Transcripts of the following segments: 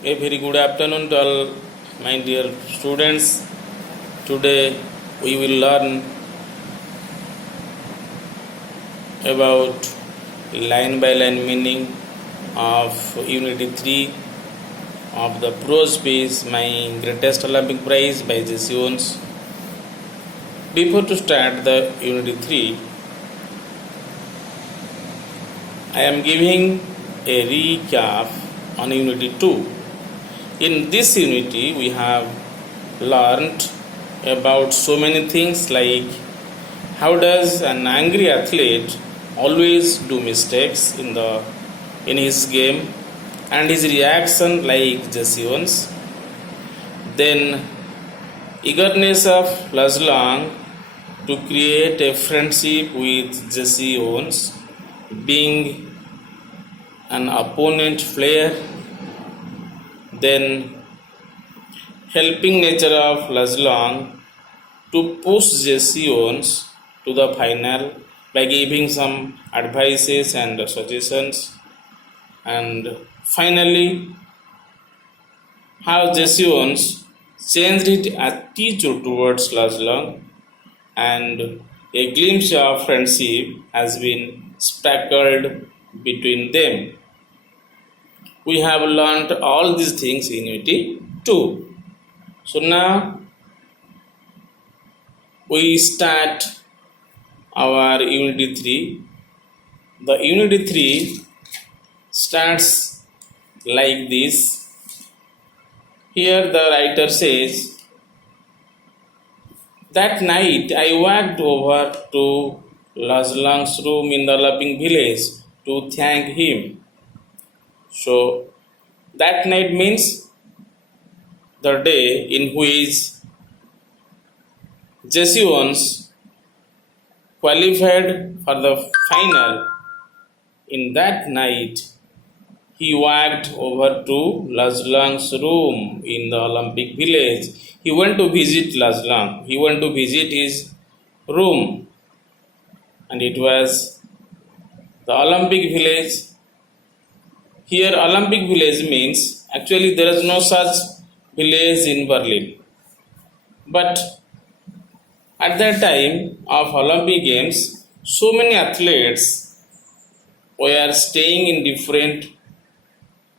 A very good afternoon to all my dear students. Today we will learn about line by line meaning of Unity 3 of the prose piece My Greatest Olympic Prize by Jesse Owens. Before to start the Unity 3, I am giving a recap on Unity 2. In this unity, we have learned about so many things like how does an angry athlete always do mistakes in his game and his reaction like Jesse Owens. Then eagerness of Lazlang to create a friendship with Jesse Owens, being an opponent player. Then helping nature of Lazlang to push Jesse Owens to the final by giving some advices and suggestions. And finally, how Jesse Owens changed his attitude towards Lazlang, and a glimpse of friendship has been sprinkled between them. We have learned all these things in Unity 2. So now we start our Unity 3. The Unity 3 starts like this. Here the writer says, that night I walked over to Lazlang's room in the Laping village to thank him. So that night means the day in which Jesse Owens qualified for the final. In that night, he walked over to Lazlang's room in the Olympic village. He went to visit Lazlang. He went to visit his room, and it was the Olympic village. Here, Olympic village means actually there is no such village in Berlin. But at that time of Olympic Games, so many athletes were staying in different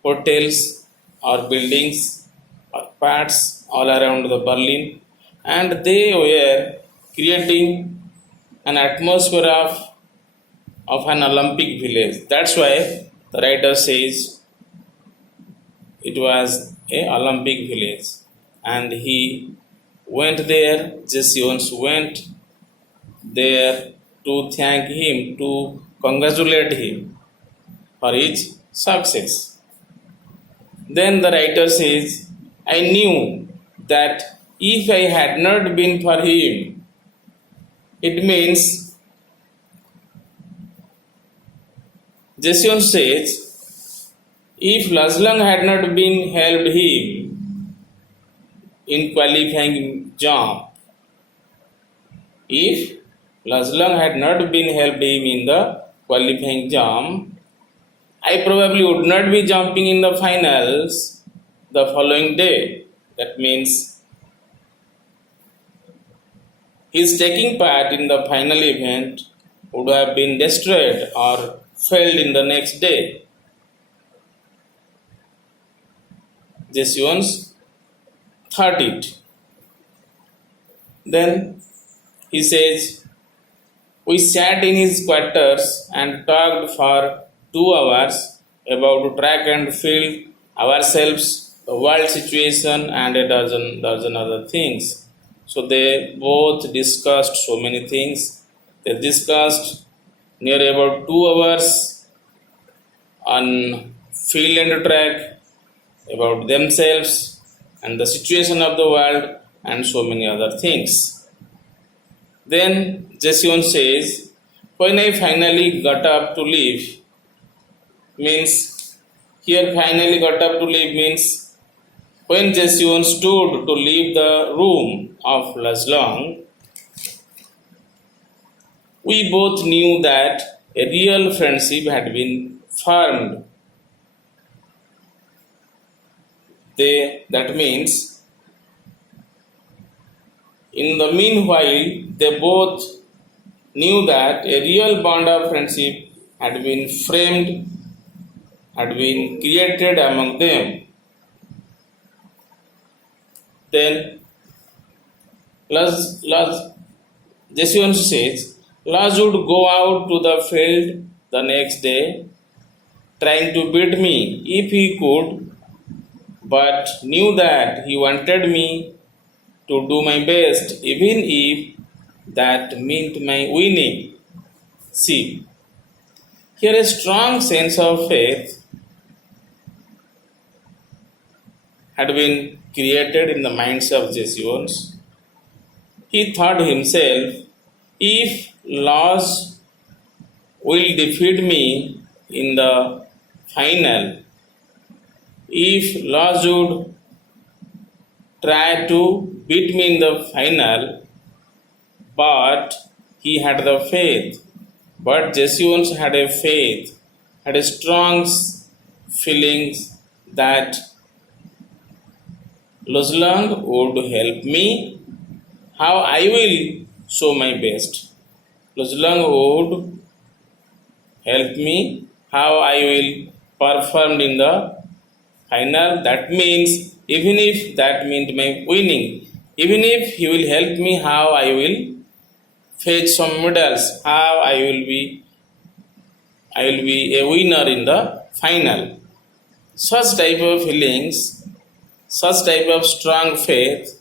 hotels or buildings or parts all around the Berlin, and they were creating an atmosphere of an Olympic village. That's why the writer says it was a Olympic village, and he went there. Jesse Owens went there to thank him, to congratulate him for his success. Then the writer says, I knew that if I had not been for him, it means Jesse Owens says, if Lazlang had not been helped him in qualifying jump, if Lazlang had not been helped him in the qualifying jump, I probably would not be jumping in the finals the following day. That means his taking part in the final event would have been destroyed or failed in the next day. Jesse Owens thought it. Then he says, we sat in his quarters and talked for 2 hours about track and field, ourselves, the world situation, and a dozen other things. So they both discussed so many things. They discussed near about 2 hours on field and track, about themselves and the situation of the world, and so many other things. Then Jesse Owens says, when I finally got up to leave, means here finally got up to leave means when Jesse Owens stood to leave the room of Lazlang, we both knew that a real friendship had been formed. that means in the meanwhile they both knew that a real bond of friendship had been framed, had been created among them. Then Jesse says, Lars would go out to the field the next day, trying to beat me if he could, but knew that he wanted me to do my best, even if that meant my winning. See, here a strong sense of faith had been created in the minds of Jesse Owens. He thought himself, if Laws will defeat me in the final, if Laws would try to beat me in the final, but he had the faith. But Jesse Owens had a faith, had a strong feelings that Lozlang would help me, how I will show my best. Lozlang would help me, how I will perform in the final. That means even if that meant my winning, even if he will help me, how I will fetch some medals, how I will be a winner in the final. Such type of feelings, such type of strong faith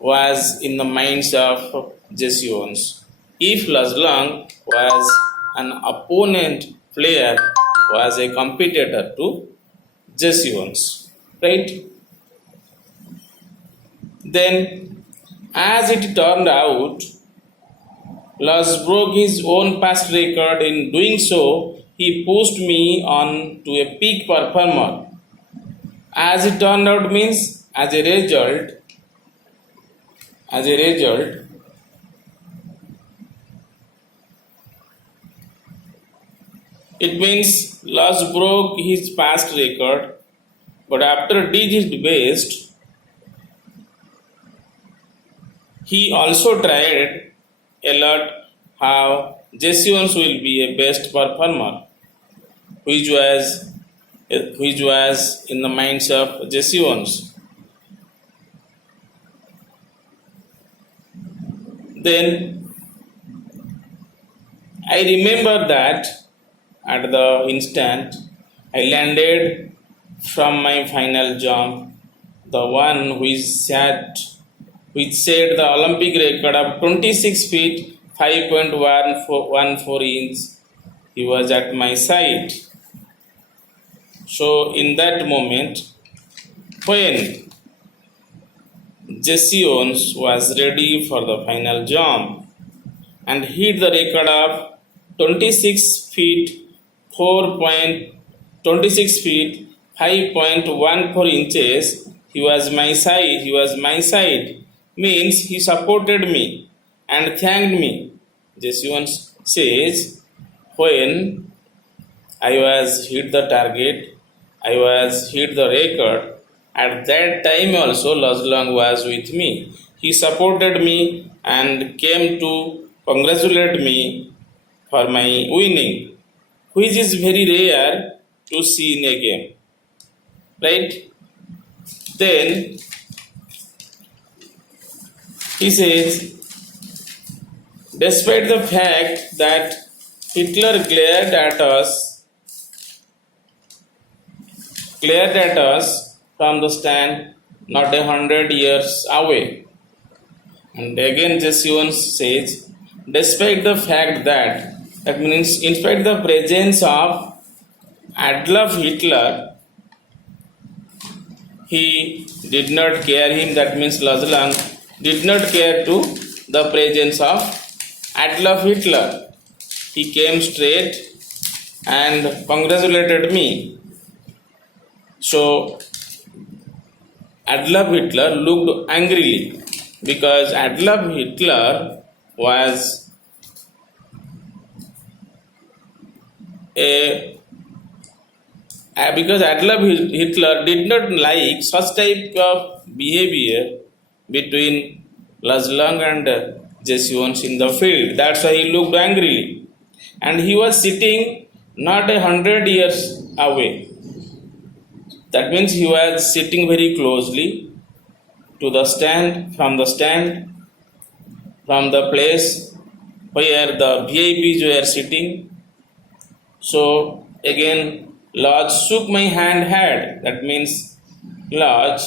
was in the minds of Jesse Owens. If Lozlang was an opponent player, was a competitor to Jesse Owens, right? Then, as it turned out, Lars broke his own past record. In doing so, he pushed me on to a peak performer. As it turned out means as a result, it means Lars broke his past record, but after did his best, he also tried a lot how Jesse Owens will be a best performer, which was in the minds of Jesse Owens. Then I remember that at the instant I landed from my final jump, the one which set the Olympic record of 26 feet 5.14 inches. He was at my side. So in that moment, when Jesse Owens was ready for the final jump and hit the record of 26 feet 5.14 inches, he was my side. Means he supported me and thanked me. Jesse Owens says, when I was hit the target, I was hit the record, at that time also Lozlang was with me. He supported me and came to congratulate me for my winning, which is very rare to see in a game. Right? Then he says, despite the fact that Hitler glared at us from the stand not 100 years away. And again Jesse Owens says, despite the fact that means in spite the presence of Adolf Hitler, he did not care him, that means Lozlang did not care to the presence of Adolf Hitler. He came straight and congratulated me. So Adolf Hitler looked angrily because Adolf Hitler was Because Adolf Hitler did not like such type of behavior between Laszlo and Jesse Owens in the field. That's why he looked angrily. And he was sitting not 100 years away. That means he was sitting very closely to the stand, from the place where the VIPs were sitting. So again, Lodge shook my hand. That means Lodge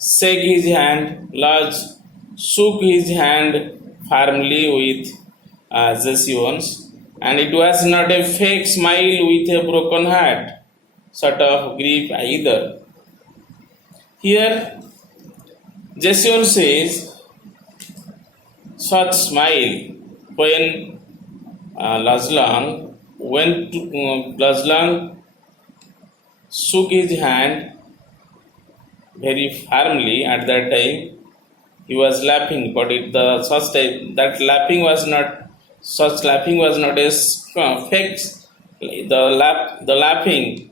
shook his hand. Lodge shook his hand firmly with Jesse Owens, and it was not a fake smile with a broken heart, sort of grief either. Here, Jesse Owens says, such smile when Laszlo went to Laszlo shook his hand very firmly at that time. He was laughing, but such laughing was not a fake. The laughing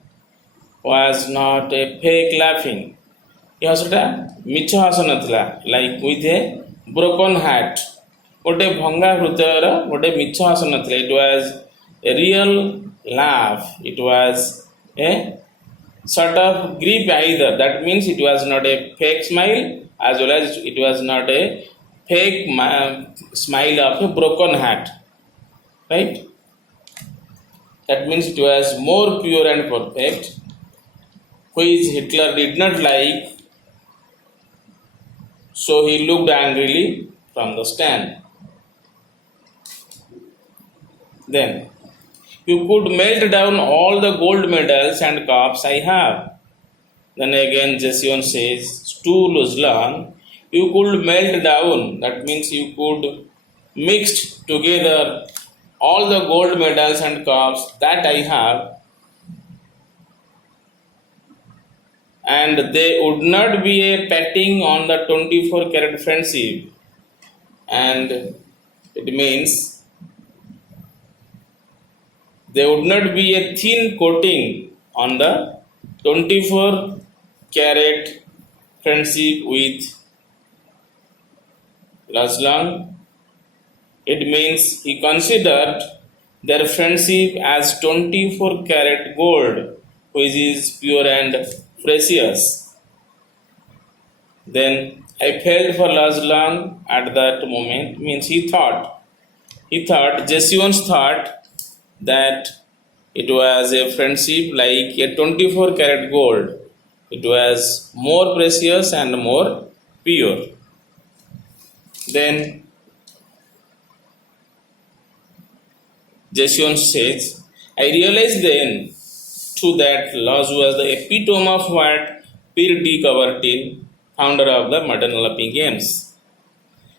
was not a fake laughing. ସେଟା ମିଛ ହସ ନଥିଲା, like with a broken heart, ଗୋଟେ ଭଙ୍ଗା ହୃଦୟର ଗୋଟେ ମିଛ ହସ ନଥିଲା. It was A real laugh. It was A sort of grief either. That means it was not a fake smile, as well as it was not a fake smile of a broken heart, right? That means it was more pure and perfect, which Hitler did not like. So he looked angrily from the stand. Then, you could melt down all the gold medals and cups I have. Then again Jesse Owens says to Laszlo, you could melt down. That means you could mix together all the gold medals and cups that I have, and they would not be a patting on the 24-karat friendship. And it means there would not be a thin coating on the 24-karat friendship with Laszlo. It means he considered their friendship as 24-karat gold, which is pure and precious. Then I felt for Laszlo at that moment. Means Jesse Owens thought that it was a friendship like a 24-karat gold. It was more precious and more pure. Then Jesse Owens says, I realized then too that Lodge was the epitome of what Pierre D. Coubertin, founder of the modern Olympic Games.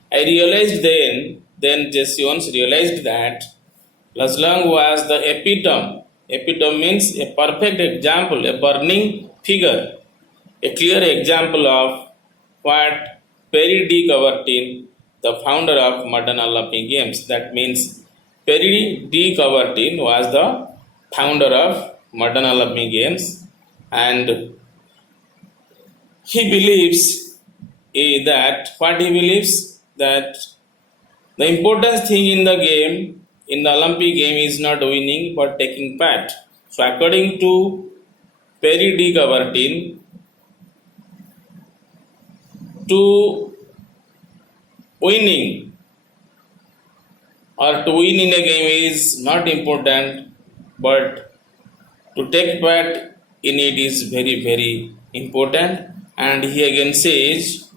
I realized then Jesse Owens realized that Laszlo was the epitome. Epitome means a perfect example, a burning figure, a clear example of what Pierre D. Coubertin, the founder of modern Olympic Games. That means Pierre D. Coubertin was the founder of modern Olympic Games, and he believes that the important thing in the game, in the Olympic game, is not winning but taking part. So according to Pierre D. Coubertin, to winning or to win in a game is not important, but to take part in it is very, very important. And he again says,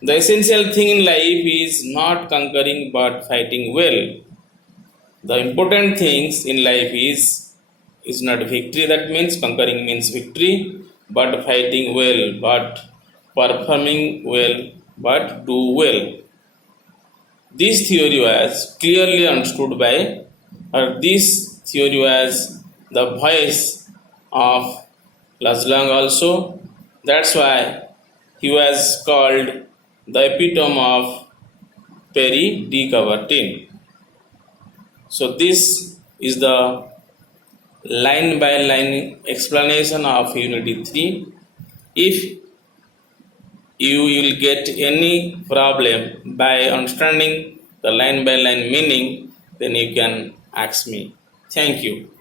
the essential thing in life is not conquering but fighting well. The important things in life is not victory. That means conquering means victory, but fighting well, but performing well, but do well. This theory was clearly understood by, or this theory was the voice of Laszlo also. That's why he was called the epitome of Pierre D. Coubertin. So this is the line by line explanation of Unity 3. If you will get any problem by understanding the line by line meaning, then you can ask me. Thank you.